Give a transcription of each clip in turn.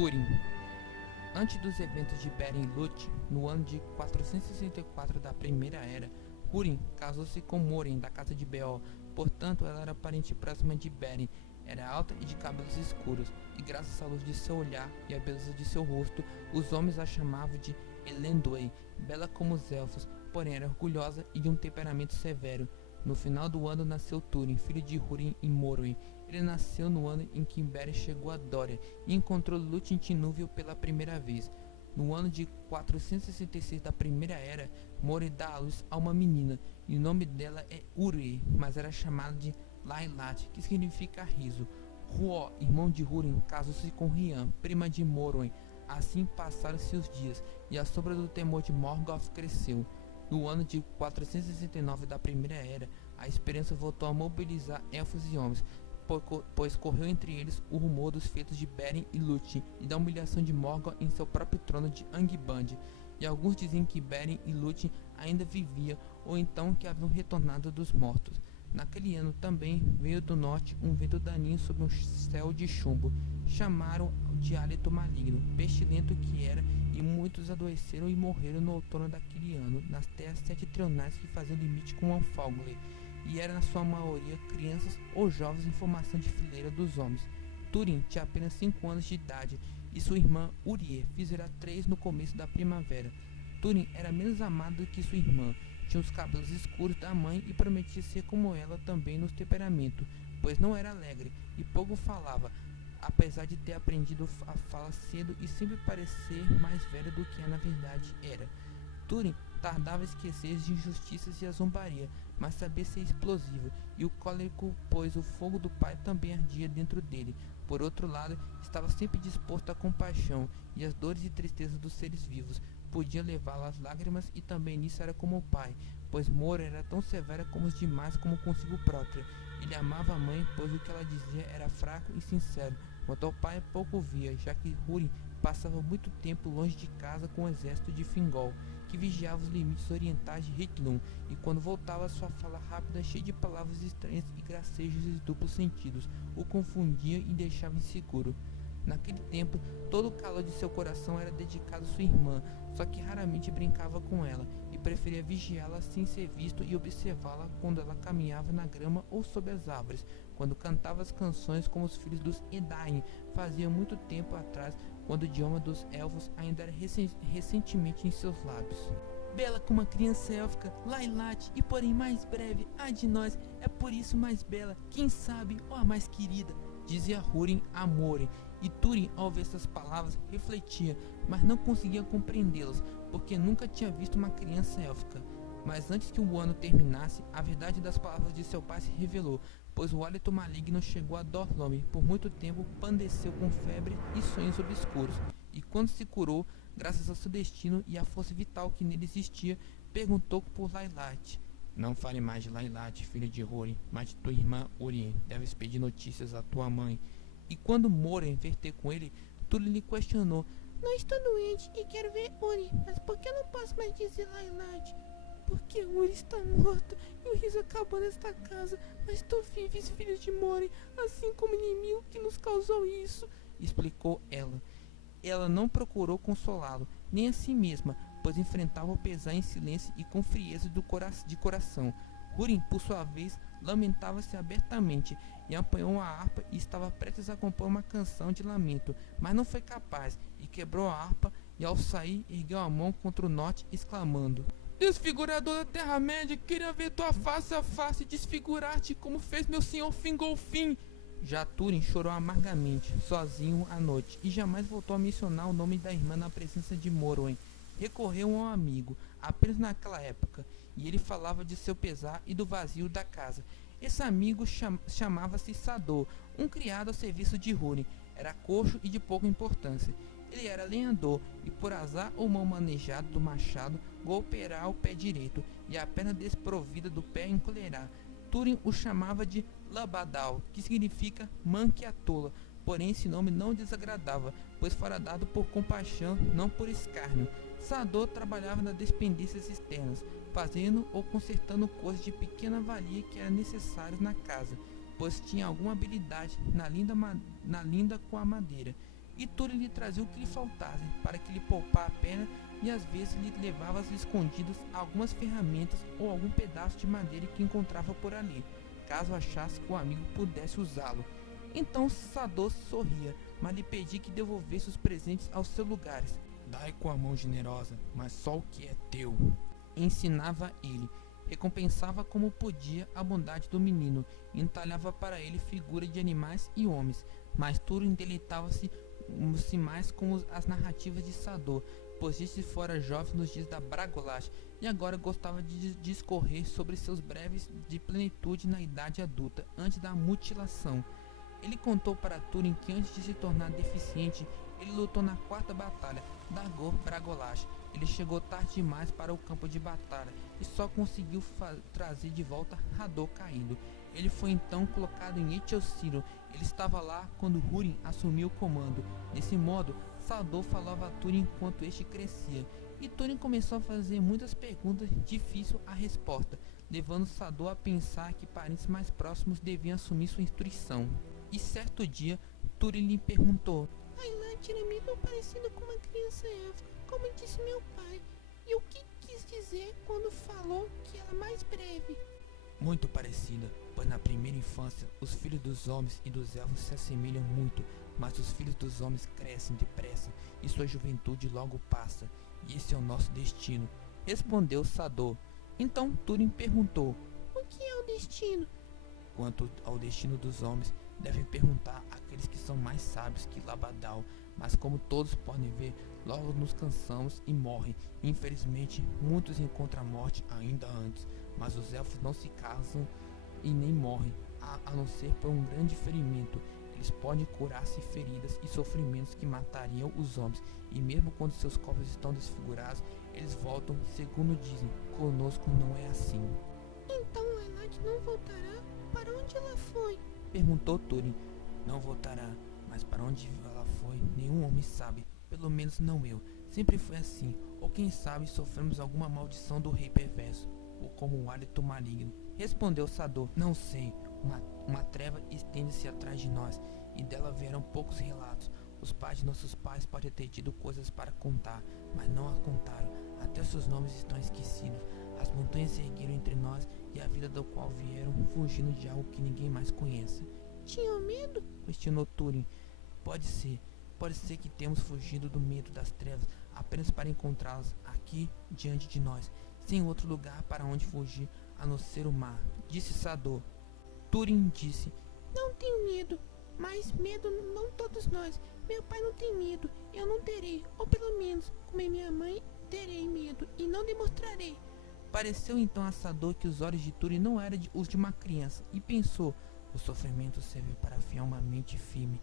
Túrin. Antes dos eventos de Beren e Lúthien, no ano de 464 da Primeira Era, Húrin casou-se com Morin da casa de Beor, portanto ela era parente próxima de Beren. Era alta e de cabelos escuros, e graças à luz de seu olhar e à beleza de seu rosto, os homens a chamavam de Elendil, bela como os elfos, porém era orgulhosa e de um temperamento severo. No final do ano nasceu Túrin, filho de Húrin e Morwen. Ele nasceu no ano em que Beren chegou a Dória e encontrou Lúthien Tinúvel pela primeira vez. No ano de 466 da Primeira Era, Morwen dá à luz a uma menina, e o nome dela é Uri, mas era chamada de Lailat, que significa riso. Huo, irmão de Húrin, casou-se com Rian, prima de Morwen. Assim passaram-se os dias, e a sombra do temor de Morgoth cresceu. No ano de 469 da Primeira Era, a esperança voltou a mobilizar elfos e homens, pois correu entre eles o rumor dos feitos de Beren e Lúthien e da humilhação de Morgoth em seu próprio trono de Angband. E alguns diziam que Beren e Lúthien ainda viviam, ou então que haviam retornado dos mortos. Naquele ano também veio do norte um vento daninho sobre um céu de chumbo. Chamaram de hálito maligno, pestilento que era, e muitos adoeceram e morreram no outono daquele ano, nas terras setentrionais que faziam limite com Alfalgle, e eram na sua maioria crianças ou jovens em formação de fileira dos homens. Túrin tinha apenas 5 anos de idade, e sua irmã Uriel fizera 3 no começo da primavera. Túrin era menos amado do que sua irmã, tinha os cabelos escuros da mãe e prometia ser como ela também no temperamento, pois não era alegre e pouco falava, apesar de ter aprendido a falar cedo e sempre parecer mais velha do que na verdade era. Túrin tardava a esquecer as injustiças e a zombaria, mas sabia ser explosivo e o cólerico, pois o fogo do pai também ardia dentro dele. Por outro lado, estava sempre disposto à compaixão, e as dores e tristezas dos seres vivos podia levá-lo às lágrimas, e também nisso era como o pai, pois Mora era tão severa como os demais como consigo própria. Ele amava a mãe, pois o que ela dizia era fraco e sincero. Quanto ao pai, pouco via, já que Húrin passava muito tempo longe de casa com o exército de Fingol, que vigiava os limites orientais de Hithlum, e quando voltava sua fala rápida, cheia de palavras estranhas e gracejos de duplos sentidos, o confundia e deixava inseguro. Naquele tempo, todo o calor de seu coração era dedicado à sua irmã, só que raramente brincava com ela, e preferia vigiá-la sem ser visto e observá-la quando ela caminhava na grama ou sob as árvores, quando cantava as canções como os filhos dos Edain faziam muito tempo atrás, quando o idioma dos elfos ainda era recentemente em seus lábios. Bela como uma criança élfica, Lailat, e porém mais breve, ai de nós, é por isso mais bela, quem sabe, ó a mais querida, dizia Húrin a Morwen, e Túrin, ao ouvir essas palavras, refletia, mas não conseguia compreendê-las, porque nunca tinha visto uma criança élfica. Mas antes que o ano terminasse, a verdade das palavras de seu pai se revelou, pois o hálito maligno chegou a Dorlome. Por muito tempo padeceu com febre e sonhos obscuros, e quando se curou, graças ao seu destino e à força vital que nele existia, perguntou por Lailat. Não fale mais de Lailat, filho de Húrin, mas de tua irmã Uri. Deves pedir notícias à tua mãe. E quando Morwen veio ter com ele, Túrin lhe questionou. Não estou doente e quero ver Uri, mas por que eu não posso mais dizer Lailat? Porque Uri está morto e o riso acabou nesta casa, mas tu vives, filho de Morwen, assim como o inimigo que nos causou isso, explicou ela. Ela não procurou consolá-lo, nem a si mesma, pois enfrentava o pesar em silêncio e com frieza de coração. Húrin, por sua vez, lamentava-se abertamente, e apanhou a harpa e estava prestes a compor uma canção de lamento, mas não foi capaz, e quebrou a harpa, e ao sair ergueu a mão contra o norte, exclamando: Desfigurador da Terra-média, queria ver tua face a face, desfigurar-te como fez meu senhor Fingolfin. Já Túrin chorou amargamente, sozinho à noite, e jamais voltou a mencionar o nome da irmã na presença de Morwen. Recorreu a um amigo, apenas naquela época, e ele falava de seu pesar e do vazio da casa. Esse amigo chamava-se Sador, um criado ao serviço de Húrin. Era coxo e de pouca importância. Ele era lenhador, e por azar ou mal manejado do machado, golpeará o pé direito, e a perna desprovida do pé encolherá. Túrin o chamava de Labadal, que significa mãe que a tola, porém esse nome não desagradava, pois fora dado por compaixão, não por escárnio. Sador trabalhava nas despendências externas, fazendo ou consertando coisas de pequena valia que eram necessárias na casa, pois tinha alguma habilidade na linda com a madeira, e Túrin lhe trazia o que lhe faltasse, para que lhe poupar a pena, e às vezes lhe levava escondidas algumas ferramentas ou algum pedaço de madeira que encontrava por ali, caso achasse que o amigo pudesse usá-lo. Então Sador sorria, mas lhe pedia que devolvesse os presentes aos seus lugares. Dai com a mão generosa, mas só o que é teu, ensinava ele. Recompensava como podia a bondade do menino, e entalhava para ele figuras de animais e homens, mas Túrin deleitava-se mais com as narrativas de Sador, pois este fora jovem nos dias da Bragolash, e agora gostava de discorrer sobre seus breves de plenitude na idade adulta, antes da mutilação. Ele contou para Túrin que antes de se tornar deficiente, ele lutou na quarta batalha da Bragolash. Ele chegou tarde demais para o campo de batalha e só conseguiu trazer de volta Hador caído. Ele foi então colocado em Etiociro. Ele estava lá quando Húrin assumiu o comando. Desse modo, Sador falava a Túrin enquanto este crescia, e Túrin começou a fazer muitas perguntas difíceis a resposta, levando Sador a pensar que parentes mais próximos deviam assumir sua instrução. E certo dia, Túrin lhe perguntou: Ayla tinha amigo parecido com uma criança élfica, como disse meu pai, e o que quis dizer quando falou que era mais breve? Muito parecida, pois na primeira infância os filhos dos homens e dos elfos se assemelham muito, mas os filhos dos homens crescem depressa e sua juventude logo passa, e esse é o nosso destino, respondeu Sador. Então Túrin perguntou: O que é o destino? Quanto ao destino dos homens, devem perguntar àqueles que são mais sábios que Labadal, mas como todos podem ver, logo nos cansamos e morrem. Infelizmente, muitos encontram a morte ainda antes, mas os elfos não se casam e nem morrem, a não ser por um grande ferimento. Eles podem curar-se feridas e sofrimentos que matariam os homens, e mesmo quando seus corpos estão desfigurados, eles voltam, segundo dizem. Conosco não é assim. Então Lelat não voltará? Para onde ela foi? Perguntou Túrin. Não voltará, mas para onde ela foi, nenhum homem sabe, pelo menos não eu. Sempre foi assim, ou quem sabe sofremos alguma maldição do rei perverso, ou como um hálito maligno. Respondeu Sador. Não sei, uma treva estende-se atrás de nós, e dela vieram poucos relatos. Os pais de nossos pais podem ter tido coisas para contar, mas não a contaram, até seus nomes estão esquecidos. As montanhas se ergueram entre nós, e a vida do qual vieram, fugindo de algo que ninguém mais conhece. Tinham medo? Questionou Túrin. Pode ser que temos fugido do medo das trevas apenas para encontrá-las aqui diante de nós, sem outro lugar para onde fugir a não ser o mar, disse Sador. Túrin disse: Não tenho medo, mas medo não todos nós. Meu pai não tem medo, eu não terei, ou pelo menos, como é minha mãe, terei medo e não demonstrarei. Pareceu então a Sador que os olhos de Túrin não eram os de uma criança, e pensou: o sofrimento serve para afiar uma mente firme.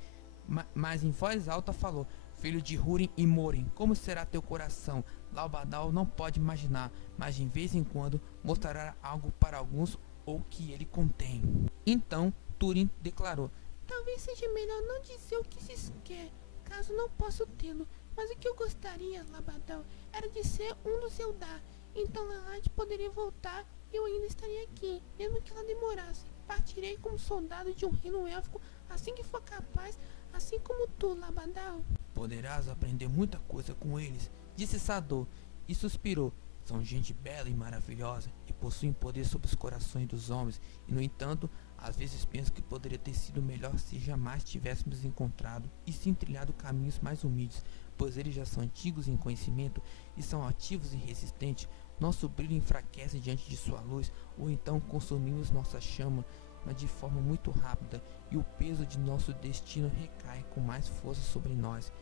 Mas em voz alta falou: Filho de Húrin e Morin, como será teu coração? Labadal não pode imaginar, mas de vez em quando mostrará algo para alguns ou que ele contém. Então Túrin declarou: Talvez seja melhor não dizer o que se quer, caso não possa tê-lo. Mas o que eu gostaria, Labadal, era de ser um dos Eldar. Então Lelat poderia voltar e eu ainda estaria aqui, mesmo que ela demorasse. Partirei como soldado de um reino élfico assim que for capaz, assim como tu, Labadal. Poderás aprender muita coisa com eles, disse Sador, e suspirou. São gente bela e maravilhosa, e possuem poder sobre os corações dos homens, e no entanto, às vezes penso que poderia ter sido melhor se jamais tivéssemos encontrado e sim trilhado caminhos mais humildes, pois eles já são antigos em conhecimento e são ativos e resistentes. Nosso brilho enfraquece diante de sua luz, ou então consumimos nossa chama, mas de forma muito rápida, e o peso de nosso destino recai com mais força sobre nós.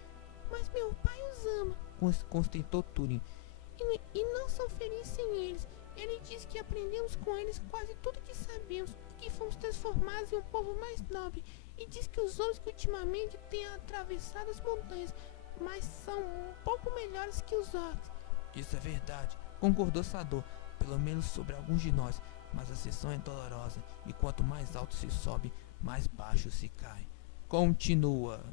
Mas meu pai os ama, Constentou Túrin. E não são felizes sem eles. Ele diz que aprendemos com eles quase tudo que sabemos, que fomos transformados em um povo mais nobre, e diz que os homens que ultimamente têm atravessado as montanhas, mas são um pouco melhores que os orcs. Isso é verdade, concordou Sador, pelo menos sobre alguns de nós, mas a sessão é dolorosa, e quanto mais alto se sobe, mais baixo se cai. Continua.